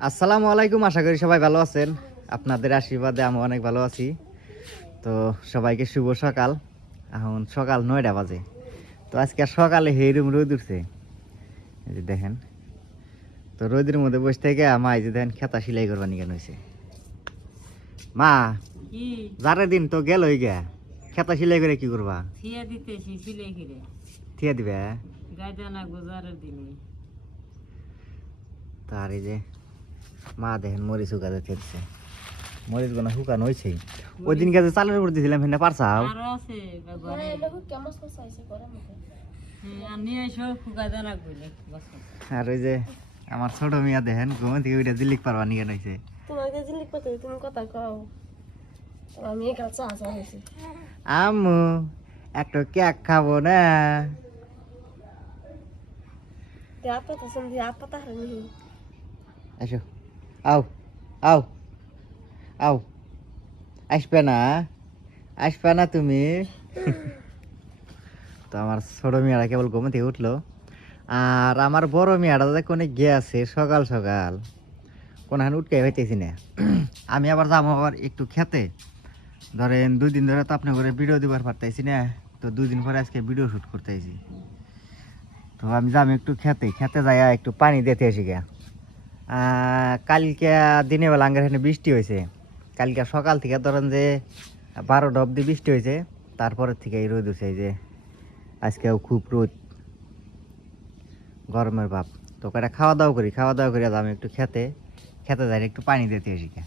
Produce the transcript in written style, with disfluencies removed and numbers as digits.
আসসালামু আলাইকুম, আশা করি সবাই ভালো আছেন। আপনাদের আশীর্বাদে আমি অনেক ভালো আছি। তো সবাইকে শুভ সকাল। এখন সকাল 9টা বাজে। তো আজকে সকালে হেরুম রোদ উঠছে, এই যে দেখেন। তো রোদের মধ্যে বসে থেকে মা এই যে দেখেন খেতা সেলাই করবা নিয়ে হয়েছে। মা কি যারে দিন তো গেল গা, খেতা সেলাই করে কি করবা? থিয়া দিতেছি সিলাই করে থিয়া দিবে। গাইদানা গুজারের দিনে তার এই যে মা দেখেন মরিচ শুকাতে থেকছে, মরিচ গোনা শুকানো হয়েছে। ওই দিন কাজে চালের উপর দিয়েছিলাম, হেনে পারছাও? আরো আছে ঘরে আনি এসো গাইদানা কইলে আর ওই যে আমার ছোট মিয়া দেখেন ঘুমে থেকে ওইটা দিল্লি পারবা নিয়ে নইছে। তোমাকে জিলি কত তুমি কথা কও আমি একা চা চা হইছি আম্মু একটা কেক খাবো না? তে আপা তো সন্ধি আপা তাহলে নি আসো, আও আও আও, আসবে না? আসবে না তুমি? তো আমার ছোট মেয়েরা কেবল ঘুম থেকে উঠলো, আর আমার বড় মেয়েটা কোনে গিয়েছে সকাল সকাল, কোনখানে উঠকে হইতেছি না। আমি আবার যাবো আবার একটু খেতে। ধরেন 2 দিন ধরে তো আপনার ঘরে ভিডিও দিবার পারতেছি না, তো 2 দিন পরে আজকে ভিডিও শ্যুট করতেছি। তো আমি যাবো একটু খেতে, খেতে যাই একটু পানি দিতে আসি গা। কালকে দিনের বেলা আঙ্গের এখানে বৃষ্টি হয়েছে। কালকে সকাল থেকে ধরেন যে 12টা অব্দি বৃষ্টি হয়েছে, তারপরের থেকে এই রোদ উঠছে। এই যে আজকেও খুব রোদ, গরমের ভাব। তো কটা খাওয়া দাওয়া করি, খাওয়া দাওয়া করে আমি একটু খেতে, খেতে যাই একটু পানি দিতে আসি গা।